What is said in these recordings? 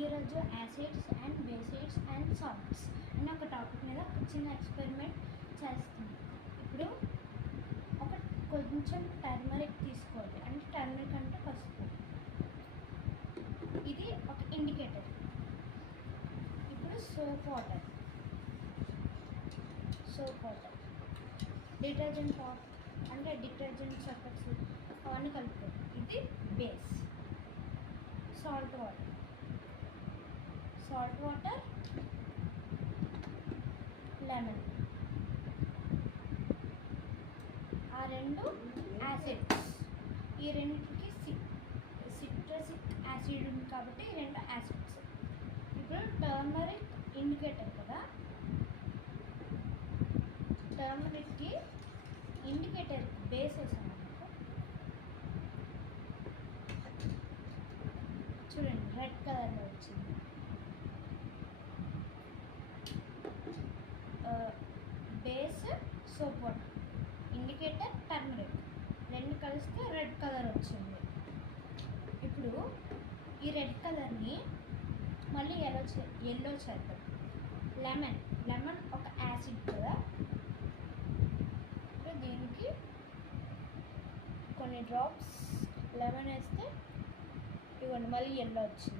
ఈరోజు acids and బేసిడ్స్ and salts అనే ఒక టాపిక్ మీద ఒక చిన్న ఎక్స్పెరిమెంట్ చేస్తుంది. ఇప్పుడు ఒక కొంచెం టర్మరిక్ తీసుకోవాలి, అంటే టర్మరిక్ అంటే పసుపు. ఇది ఒక ఇండికేటర్. ఇప్పుడు సోప్ వాటర్ డిటర్జెంట్ అంటే డిటర్జెంట్ సర్ఫెక్స్ అవన్నీ కలుపుకోవాలి. ఇది బేస్. సాల్ట్ వాటర్ లెమన్, ఆ రెండు యాసిడ్స్. ఈ రెండింటికి సిట్రసిక్ యాసిడ్ ఉంది కాబట్టి ఈ రెండు యాసిడ్స్. ఇప్పుడు టర్మరిక్ ఇండికేటర్ కదా, టర్మరిక్కి ఇండికేటర్ బేస్ వేసాను. చూడండి, రెడ్ కలర్లో వచ్చింది. Base soap water, indicator turmeric, రెండు కలిస్తే రెడ్ కలర్ వచ్చింది. ఇప్పుడు ఈ రెడ్ కలర్ని మళ్ళీ ఎల్లో చేద్దాం. లెమన్ ఒక యాసిడ్ కదా, దీనికి కొన్ని డ్రాప్స్ లెమన్ వేస్తే ఇవ్వండి మళ్ళీ ఎల్లో వచ్చింది.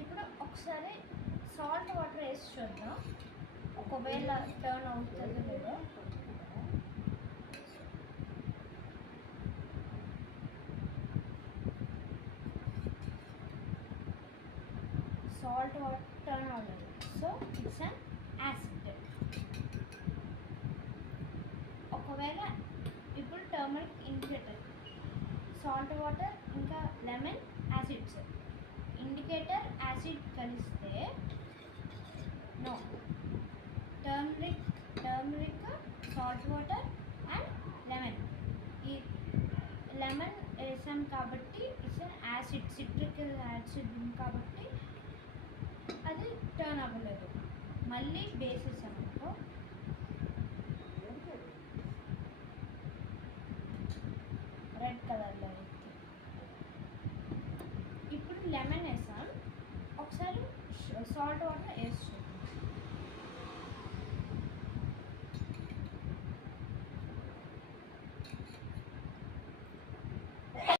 ఇప్పుడు ఒకసారి సాల్ట్ వాటర్ వేసి చూద్దాం, ఒకవేళ టర్న్ అవుతుందో లేదో. సాల్ట్ వాటర్ టర్న్ అవ్వలేదు, సో ఇట్స్ అన్ యాసిడ్. ఒకవేళ ఇప్పుడు టర్మరిక్ ఇండికేటర్, సాల్ట్ వాటర్ ఇంకా లెమన్ యాసిడ్స్, ఇండికేటర్ యాసిడ్ కలిస్తే no, turmeric salt water and lemon. ఈ లెమన్ వేసాం కాబట్టి ఇట్స్ యాసిడ్, సిట్రిక్ యాసిడ్ ఉంది కాబట్టి అది టర్న్ అవ్వలేదు. మళ్ళీ బేస్ వేసామనుకో, రెడ్ కలర్లో అయితే. ఇప్పుడు లెమన్ వేసాం, ఒకసారి సాల్ట్ వాటర్ వేసి